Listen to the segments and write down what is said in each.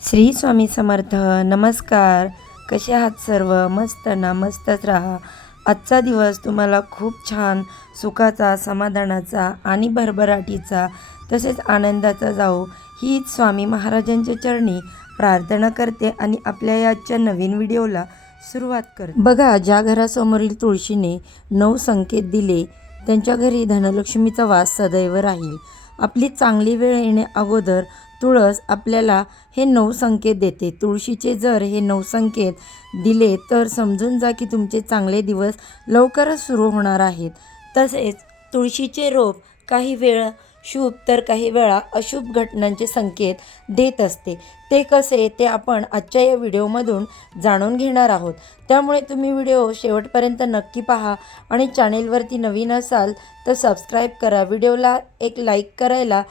श्री स्वामी समर्थ नमस्कार. कसे आहात सर्व? मस्त ना मस्तच राहा. आजचा दिवस तुम्हाला खूप छान सुखाचा समाधानाचा आणि भरभराटीचा तसेच आनंदाचा जाओ हीच स्वामी महाराजांच्या चरणी प्रार्थना करते आणि आपल्या आजच्या नवीन व्हिडिओला सुरुवात करते. बघा ज्या घरासमोरील तुळशीने नऊ संकेत दिले त्यांच्या घरी धनलक्ष्मीचा वास सदैव राहील. आपली चांगली वेळ येणे अगोदर तुळस आपल्याला हे नऊ संकेत देते. तुळशीचे जर हे नऊ संकेत दिले तर समजून जा की तुमचे चांगले दिवस लवकरच सुरू होणार आहेत. तसेच तुळशीचे रोप काही वेळ शुभ तर काही वेळा अशुभ घटनांचे संकेत देत असते. ते कसे ते आपण आजच्या या व्हिडिओमधून जाणून घेणार आहोत. त्यामुळे तुम्ही व्हिडिओ शेवटपर्यंत नक्की पहा आणि चॅनेलवरती नवीन असाल तर सबस्क्राईब करा. व्हिडिओला एक लाईक करायला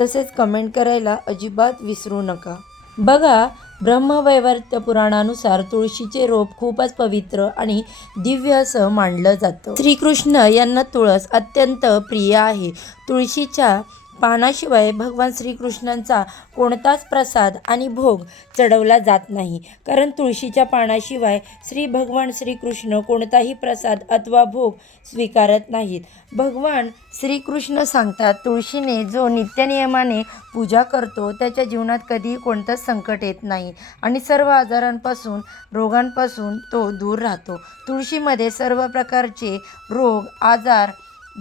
तसेच कमेंट करायला अजिबात विसरू नका. बघा ब्रह्मवैवर्त पुराणानुसार तुळशीचे रोप खूपच पवित्र आणि दिव्य असं मानलं जातं. श्रीकृष्ण यांना तुळस अत्यंत प्रिय आहे. तुळशीच्या पानाशिवाय भगवान श्रीकृष्णांचा कोणताच प्रसाद आणि भोग चढवला जात नाही. कारण तुळशीच्या पानाशिवाय श्री भगवान श्रीकृष्ण कोणताही प्रसाद अथवा भोग स्वीकारत नाहीत. भगवान श्रीकृष्ण सांगतात तुळशीने जो नित्यनियमाने पूजा करतो त्याच्या जीवनात कधीही कोणतंच संकट येत नाही आणि सर्व आजारांपासून रोगांपासून तो दूर राहतो. तुळशीमध्ये सर्व प्रकारचे रोग आजार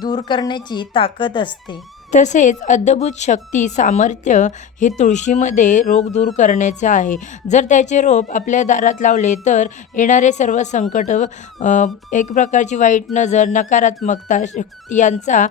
दूर करण्याची ताकद असते. तसेच अद्भुत शक्ती सामर्थ्य हे तुळशीमध्ये रोग दूर करण्याचे आहे. जर त्याचे रोप आपल्या दारात लावले तर येणारे सर्व संकट एक प्रकारची वाईट नजर नकारात्मकता यांचा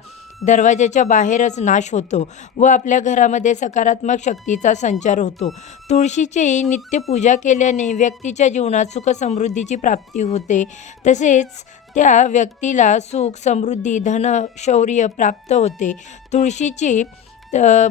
दरवाजाच्या बाहेरच नाश होतो व आपल्या घरामध्ये सकारात्मक शक्तीचा संचार होतो. तुळशीची नित्य पूजा केल्याने व्यक्तीच्या जीवनात सुख समृद्धीची प्राप्ती होते. तसेच त्या व्यक्तीला सुख समृद्धी धन शौर्य प्राप्त होते. तुळशीची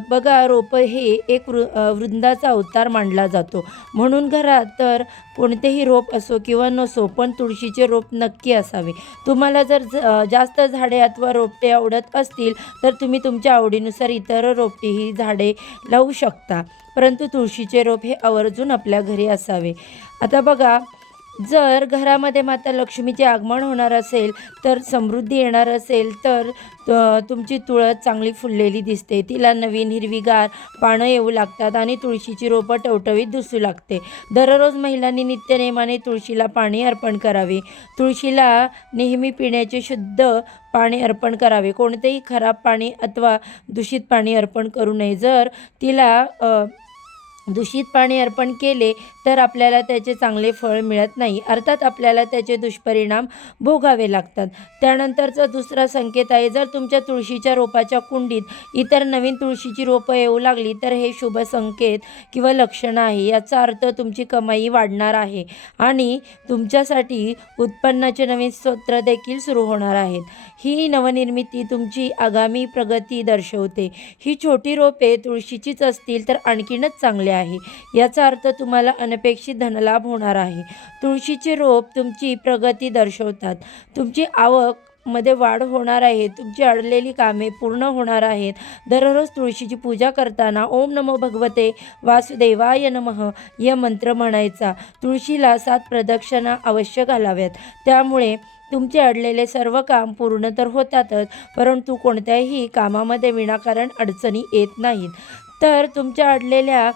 बघा रोपं हे एक वृ वृंदाचा अवतार मानला जातो. म्हणून घरात तर कोणतेही रोप असो किंवा नसो पण तुळशीचे रोप नक्की असावे. तुम्हाला जर ज- जास्त झाडे अथवा रोपटे आवडत असतील तर तुम्ही तुमच्या आवडीनुसार इतर रोपटेही झाडे लावू शकता. परंतु तुळशीचे रोप हे आवर्जून आपल्या घरी असावे. आता बघा जर घरामध्ये माता लक्ष्मीचे आगमन होणार असेल तर समृद्धी येणार असेल तर तुमची तुळस चांगली फुललेली दिसते. तिला नवीन हिरवीगार पानं येऊ लागतात आणि तुळशीची रोपं टवटवीत दिसू लागते. दररोज महिलांनी नित्यनेमाने तुळशीला पाणी अर्पण करावे. तुळशीला नेहमी पिण्याचे शुद्ध पाणी अर्पण करावे. कोणतेही खराब पाणी अथवा दूषित पाणी अर्पण करू नये. जर तिला दूषित पाणी अर्पण केले तर आपल्याला त्याचे चांगले फळ मिळत नाही. अर्थात आपल्याला त्याचे दुष्परिणाम भोगावे लागतात. त्यानंतरचा दुसरा संकेत आहे जर तुमच्या तुळशीच्या रोपाच्या कुंडीत इतर नवीन तुळशीची रोपं येऊ लागली तर हे शुभ संकेत किंवा लक्षण आहे. याचा अर्थ तुमची कमाई वाढणार आहे आणि तुमच्यासाठी उत्पन्नाचे नवीन स्तोत्र देखील सुरू होणार आहेत. ही नवनिर्मिती तुमची आगामी प्रगती दर्शवते. ही छोटी रोपे तुळशीचीच असतील तर आणखीनच चांगले आहे. याचा अर्थ तुम्हाला अनपेक्षित धनलाभ होणार आहे. तुळशीचे रोप तुमची प्रगती दर्शवतात. तुमची आवकमध्ये वाढ होणार आहे. तुमची अडलेली कामे पूर्ण होणार आहेत. दररोज तुळशीची पूजा करताना ओम नमो भगवते वासुदेवाय नमः या मंत्र म्हणायचा. तुळशीला सात प्रदक्षिणा अवश्य घालाव्यात. त्यामुळे तुमचे अडलेले सर्व काम पूर्ण तर होतातच परंतु कोणत्याही कामामध्ये विनाकारण अडचणी येत नाहीत. तर तुमच्या अडलेल्या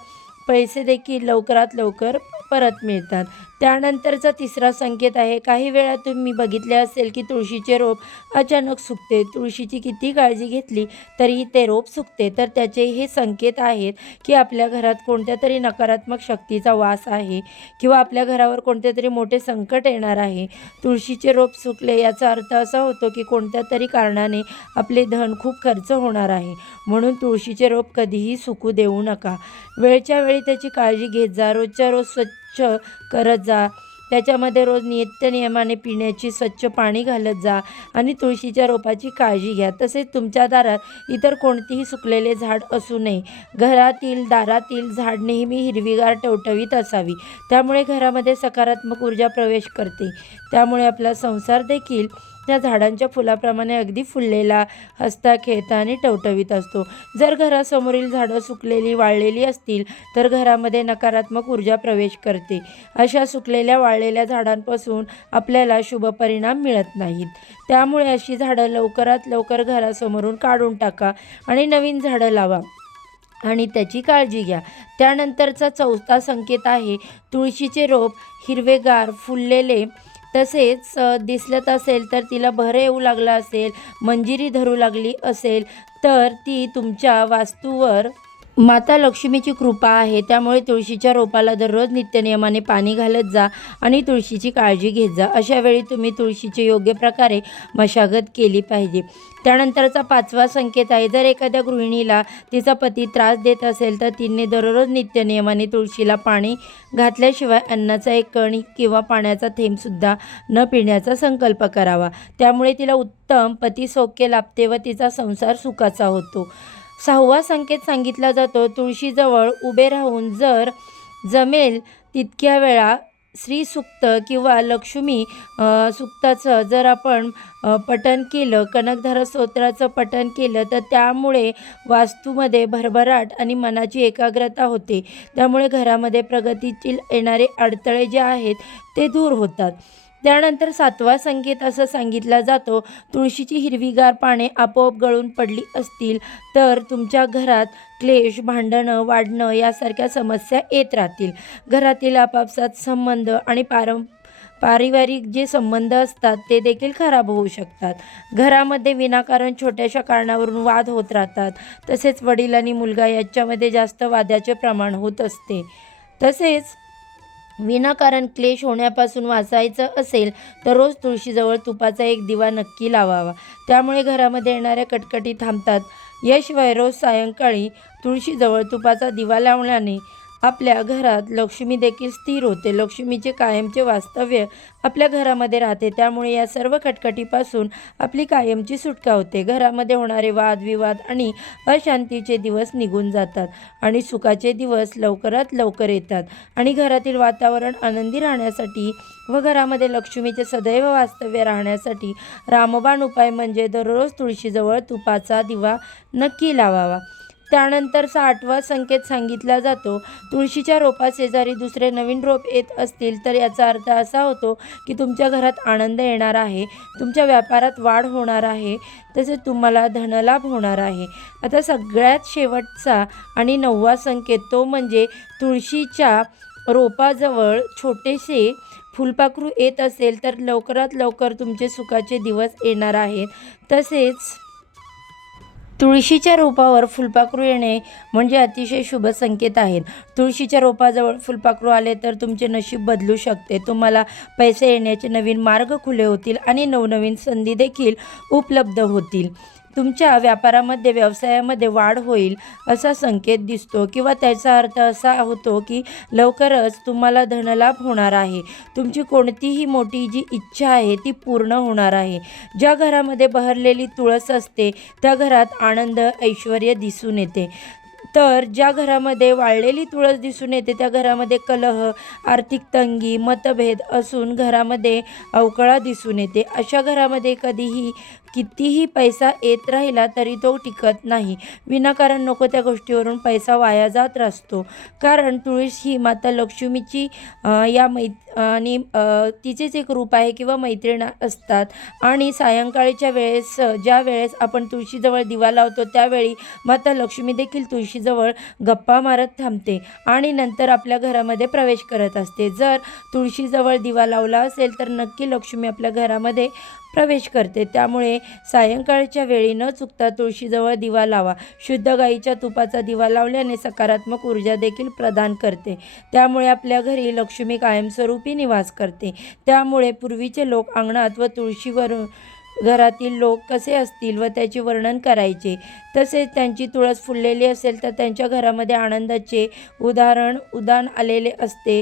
पैसे देखील लवकरात लवकर परत मिळतात. त्यानंतरचा तिसरा संकेत आहे काही वेळा तुम्ही बघितले असेल की तुळशीचे रोप अचानक सुकते. तुळशीची किती काळजी घेतली तरीही ते रोप सुकते. तर त्याचे हे संकेत आहेत की आपल्या घरात कोणत्या तरी नकारात्मक शक्तीचा वास आहे किंवा आपल्या घरावर कोणते तरी मोठे संकट येणार आहे. तुळशीचे रोप सुकले याचा अर्थ असा होतो की कोणत्या तरी कारणाने आपले धन खूप खर्च होणार आहे. म्हणून तुळशीचे रोप कधीही सुकू देऊ नका. वेळच्या वेळी त्याची काळजी घेत जा. रोजच्या रोज स्वच्छ स्वच्छ करत जा. त्याच्यामध्ये रोज नित्य नियमाने पिण्याची स्वच्छ पाणी घालत जा आणि तुळशीच्या रोपाची काळजी घ्या. तसेच तुमच्या दारात इतर कोणतीही सुकलेले झाड असू नये. घरातील दारातील झाड नेहमी हिरवीगार टवटवीत असावी. त्यामुळे घरामध्ये सकारात्मक ऊर्जा प्रवेश करते. त्यामुळे आपला संसार देखील त्या झाडांच्या फुलाप्रमाणे अगदी फुललेला हसता खेळता आणि टवटवीत असतो. जर घरासमोरील झाडं सुकलेली वाळलेली असतील तर घरामध्ये नकारात्मक ऊर्जा प्रवेश करते. अशा सुकलेल्या वाळलेल्या झाडांपासून आपल्याला शुभ परिणाम मिळत नाहीत. त्यामुळे अशी झाडं लवकरात लवकर घरासमोरून काढून टाका आणि नवीन झाडं लावा आणि त्याची काळजी घ्या. त्यानंतरचा चौथा संकेत आहे तुळशीचे रोप हिरवेगार फुललेले तसेच दिसलत असेल तर तिला भरं येऊ लागला असेल मंजिरी धरू लागली असेल तर ती तुमच्या वास्तूवर माता लक्ष्मीची कृपा आहे त्यामुळे तुळशीच्या रोपाला दररोज नित्यनियमाने पाणी घालत जा आणि तुळशीची काळजी घेत जा. अशा वेळी तुम्ही तुळशीची योग्य प्रकारे मशागत केली पाहिजे. त्यानंतरचा पाचवा संकेत आहे जर एखाद्या गृहिणीला तिचा पती त्रास देत असेल तर तिने दररोज नित्यनियमाने तुळशीला पाणी घातल्याशिवाय अन्नाचा एक कण किंवा पाण्याचा थेंबसुद्धा न पिण्याचा संकल्प करावा. त्यामुळे तिला उत्तम पती सौख्य लाभते व तिचा संसार सुखाचा होतो. सहावा संकेत सांगितला जातो. तुळशीजवळ उभे राहून जर जमेल तितक्या वेळा श्रीसुक्त किंवा लक्ष्मी सुक्ताचं जर आपण पठन केलं कनकधारा स्तोत्राचं पठन केलं तर त्यामुळे वास्तूमध्ये भरभराट आणि मनाची एकाग्रता होते. त्यामुळे घरामध्ये प्रगतीतील येणारे अडथळे जे आहेत ते दूर होतात. त्यानंतर सातवा संकेत असं सांगितला जातो तुळशीची हिरवीगार पाने आपोआप गळून पडली असतील तर तुमच्या घरात क्लेश भांडणं वाढणं यासारख्या समस्या येत राहतील. घरातील आपापसात संबंध आणि पारं पारिवारिक जे संबंध असतात ते देखील खराब होऊ शकतात. घरामध्ये विनाकारण छोट्याशा कारणावरून वाद होत राहतात. तसेच वडील आणि मुलगा याच्यामध्ये जास्त वादाचे प्रमाण होत असते. तसेच विनाकारण क्लेश होण्यापासून वाचायचं असेल तर रोज तुळशीजवळ तुपाचा एक दिवा नक्की लावावा. त्यामुळे घरामध्ये येणाऱ्या कटकटी थांबतात. याशिवाय रोज सायंकाळी तुळशीजवळ तुपाचा दिवा लावल्याने आपल्या घरात लक्ष्मी देखील स्थिर होते. लक्ष्मीचे कायमचे वास्तव्य आपल्या घरामध्ये राहते. त्यामुळे या सर्व खटखटीपासून आपली कायमची सुटका होते. घरामध्ये होणारे वादविवाद आणि अशांतीचे दिवस निघून जातात आणि सुखाचे दिवस लवकरात लवकर येतात आणि घरातील वातावरण आनंदी राहण्यासाठी व घरामध्ये लक्ष्मीचे सदैव वास्तव्य राहण्यासाठी रामबाण उपाय म्हणजे दररोज तुळशीजवळ तुपाचा दिवा नक्की लावावा. त्यानंतरचा आठवा संकेत सांगितला जातो. तुळशीच्या रोपा शेजारी दुसरे नवीन रोप येत असतील तर याचा अर्थ असा होतो की तुमच्या घरात आनंद येणार आहे तुमच्या व्यापारात वाढ होणार आहे तसेच तुम्हाला धनलाभ होणार आहे. आता सगळ्यात शेवटचा आणि नववा संकेत तो म्हणजे तुळशीच्या रोपाजवळ छोटेसे फुलपाखरू येत असेल तर लवकरात लवकर तुमचे सुखाचे दिवस येणार आहेत. तसेच तुळशीच्या रोपावर फुलपाखरू येणे म्हणजे अतिशय शुभ संकेत आहेत. तुळशीच्या रोपाजवळ फुलपाखरू आले तर तुमचे नशीब बदलू शकते. तुम्हाला पैसे येण्याचे नवीन मार्ग खुले होतील आणि नवनवीन संधी देखील उपलब्ध होतील. तुमच्या व्यापारामध्ये व्यवसायामध्ये वाढ होईल असा संकेत दिसतो किंवा त्याचा अर्थ असा होतो की लवकरच तुम्हाला धनलाभ होणार आहे. तुमची कोणतीही मोठी जी इच्छा आहे ती पूर्ण होणार आहे. ज्या घरामध्ये बहरलेली तुळस असते त्या घरात आनंद ऐश्वर दिसून येते. तर ज्या घरामध्ये वाळलेली तुळस दिसून येते त्या घरामध्ये कलह आर्थिक तंगी मतभेद असून घरामध्ये अवकळा दिसून येते. अशा घरामध्ये कधीही कितीही पैसा येत राहिला तरी तो टिकत नाही. विनाकारण नको त्या गोष्टीवरून पैसा वाया जात असतो. कारण तुळस ही माता लक्ष्मीची या मै आणि तिचेच एक रूप आहे किंवा मैत्रीण असतात. आणि सायंकाळीच्या वेळेस ज्या वेळेस आपण तुळशीजवळ दिवा लावतो त्यावेळी माता लक्ष्मी देखील तुळशीजवळ गप्पा मारत थांबते आणि नंतर आपल्या घरामध्ये प्रवेश करत असते. जर तुळशीजवळ दिवा लावला असेल तर नक्की लक्ष्मी आपल्या घरामध्ये प्रवेश करते. त्यामुळे सायंकाळच्या वेळी न चुकता तुळशीजवळ दिवा लावा. शुद्ध गाईच्या तुपाचा दिवा लावल्याने सकारात्मक ऊर्जा देखील प्रदान करते. त्यामुळे आपल्या घरी लक्ष्मी कायमस्वरूपी निवास करते. त्यामुळे पूर्वीचे लोक अंगणात व तुळशीवरून घरातील लोक कसे असतील व त्याचे वर्णन करायचे. तसेच त्यांची तुळस फुललेली असेल तर त्यांच्या घरामध्ये आनंदाचे उदाहरण उदान आलेले असते.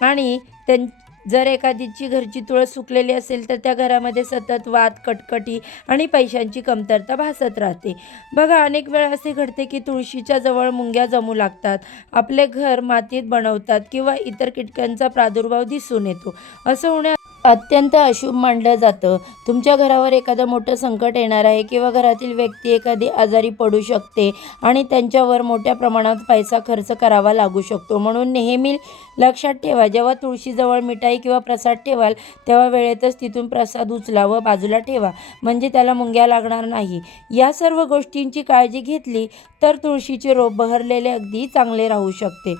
आणि त्यां जर एखादीची घरची तुळस सुकलेली असेल तर त्या घरामध्ये सतत वाद कटकटी आणि पैशांची कमतरता भासत राहते. बघा अनेक वेळा असे घडते की तुळशीच्या जवळ मुंग्या जमू लागतात आपले घर मातीत बनवतात किंवा इतर कीटकांचा प्रादुर्भाव दिसून येतो. असं होण्या अत्यंत अशुभ मानलं जातं. तुमच्या घरावर एखादं मोठं संकट येणार आहे किंवा घरातील व्यक्ती एखादी आजारी पडू शकते आणि त्यांच्यावर मोठ्या प्रमाणात पैसा खर्च करावा लागू शकतो. म्हणून नेहमी लक्षात ठेवा जेव्हा तुळशीजवळ मिठाई किंवा प्रसाद ठेवाल तेव्हा वेळेतच तिथून प्रसाद उचला व बाजूला ठेवा म्हणजे त्याला मुंग्या लागणार नाही. या सर्व गोष्टींची काळजी घेतली तर तुळशीचे रोप बहरलेले अगदी चांगले राहू शकते.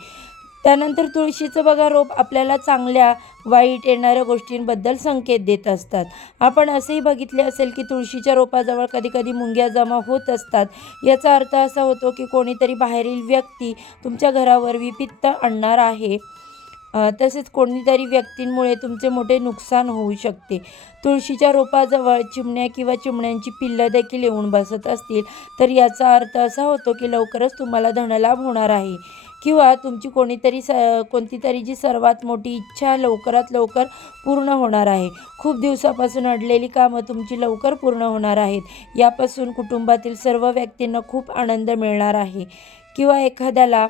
त्यानंतर तुळशीचं बघा रोप आपल्याला चांगल्या वाईट येणाऱ्या गोष्टींबद्दल संकेत देत असतात. आपण असेही बघितले असेल की तुळशीच्या रोपाजवळ कधीकधी मुंग्या जमा होत असतात. याचा अर्थ असा होतो की कोणीतरी बाहेरील व्यक्ती तुमच्या घरावर विपित्त आणणार आहे. तसेच कोणीतरी व्यक्तींमुळे तुमचे मोठे नुकसान होऊ शकते. तुळशीच्या रोपाजवळ चिमण्या किंवा चिमण्यांची पिल्लं देखील येऊन बसत असतील. तर याचा अर्थ असा होतो की लवकरच तुम्हाला धनलाभ होणार आहे. किंवा तुमची कोणीतरी स कोणती तरी जी सर्वात मोठी इच्छा लवकरात लवकर पूर्ण होणार आहे. खूप दिवसापासून अडलेली कामं तुमची लवकर पूर्ण होणार आहेत. यापासून कुटुंबातील सर्व व्यक्तींना खूप आनंद मिळणार आहे. किंवा एखाद्याला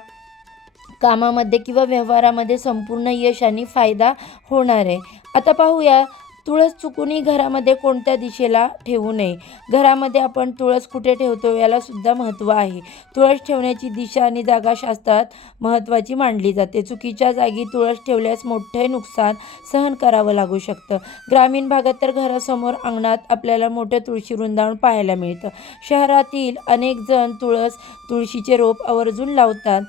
कामामध्ये किंवा व्यवहारामध्ये संपूर्ण यश आणि फायदा होणार आहे. आता पाहूया तुळस चुकूनही घरामध्ये कोणत्या दिशेला ठेवू नये. घरामध्ये आपण तुळस कुठे ठेवतो याला सुद्धा महत्त्व आहे. तुळस ठेवण्याची दिशा आणि जागा शास्त्रात महत्त्वाची मानली जाते. चुकीच्या जागी तुळस ठेवल्यास मोठे नुकसान सहन करावं लागू शकतं. ग्रामीण भागात तर घरासमोर अंगणात आपल्याला मोठं तुळशी वृंदावन पाहायला मिळतं. शहरातील अनेक जण तुळस तुळशीचे रोप आवर्जून लावतात.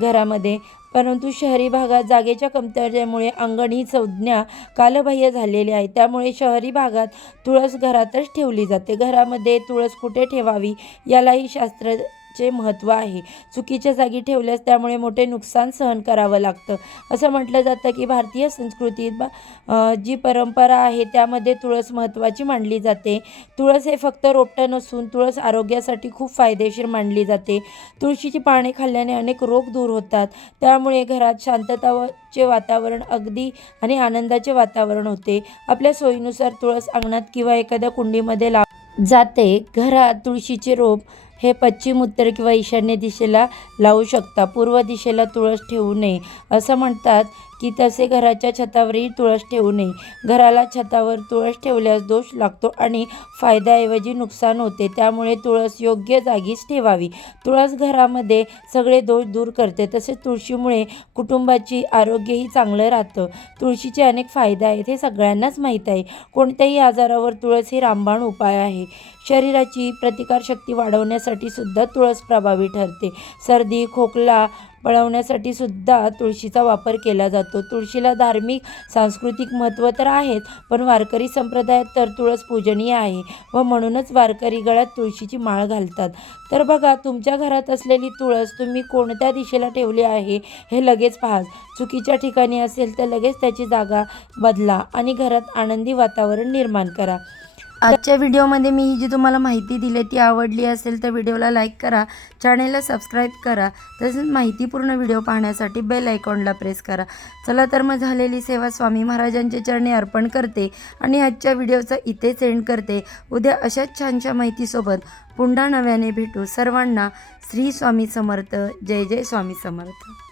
घरामध्ये परंतु शहरी भागात जागेच्या कमतरतेमुळे अंगण ही संज्ञा कालबाह्य झालेली आहे. त्यामुळे शहरी भागात तुळस घरातच ठेवली जाते. घरामध्ये तुळस कुठे ठेवावी यालाही शास्त्र चे महत्त्व आहे. चुकीच्या जागी ठेवल्यास त्यामुळे मोठे नुकसान सहन करावं लागतं. असं म्हटलं जातं की भारतीय संस्कृतीत जी परंपरा आहे त्यामध्ये तुळस महत्त्वाची मानली जाते. तुळस हे फक्त रोपटं नसून तुळस आरोग्यासाठी खूप फायदेशीर मानली जाते. तुळशीची पाने खाल्ल्याने अनेक रोग दूर होतात. त्यामुळे घरात शांतताचे वातावरण अगदी आणि आनंदाचे वातावरण होते. आपल्या सोयीनुसार तुळस अंगणात किंवा एखाद्या कुंडीमध्ये लाव जाते. घरात तुळशीचे रोप हे पश्चिम उत्तर किंवा ईशान्य दिशेला लावू शकता. पूर्व दिशेला तुळस ठेवू नये. असं म्हणतात की तसे घराच्या छतावरही तुळस ठेवू नये. घराला छतावर तुळस ठेवल्यास दोष लागतो आणि फायद्याऐवजी नुकसान होते. त्यामुळे तुळस योग्य जागीच ठेवावी. तुळस घरामध्ये सगळे दोष दूर करते. तसेच तुळशीमुळे कुटुंबाची आरोग्यही चांगलं राहतं. तुळशीचे अनेक फायदे आहेत हे सगळ्यांनाच माहीत आहे. कोणत्याही आजारावर तुळस ही रामबाण उपाय आहे. शरीराची प्रतिकारशक्ती वाढवण्यासाठी सुद्धा तुळस प्रभावी ठरते. सर्दी खोकला पळवण्यासाठी सुद्धा तुळशीचा वापर केला जातो. तुळशीला धार्मिक सांस्कृतिक महत्त्व तर आहेच पण वारकरी संप्रदायात तर तुळस पूजनीय आहे व म्हणूनच वारकरी गळ्यात तुळशीची माळ घालतात. तर बघा तुमच्या घरात असलेली तुळस तुम्ही कोणत्या दिशेला ठेवली आहे हे लगेच पहा. चुकीच्या ठिकाणी असेल तर लगेच त्याची जागा बदला आणि घरात आनंदी वातावरण निर्माण करा. आजच्या व्हिडिओमध्ये मी ही जी तुम्हाला माहिती दिली ती आवडली असेल तर व्हिडिओला लाईक करा चॅनेलला सबस्क्राईब करा तसेच माहितीपूर्ण व्हिडिओ पाहण्यासाठी बेल आयकॉनला प्रेस करा. चला तर मग झालेली सेवा स्वामी महाराजांच्या चरणी अर्पण करते आणि आजच्या व्हिडिओचा इथेच सेंड करते. उद्या अशाच छानशा माहितीसोबत पुन्हा नव्याने भेटू. सर्वांना श्री स्वामी समर्थ. जय जय स्वामी समर्थ.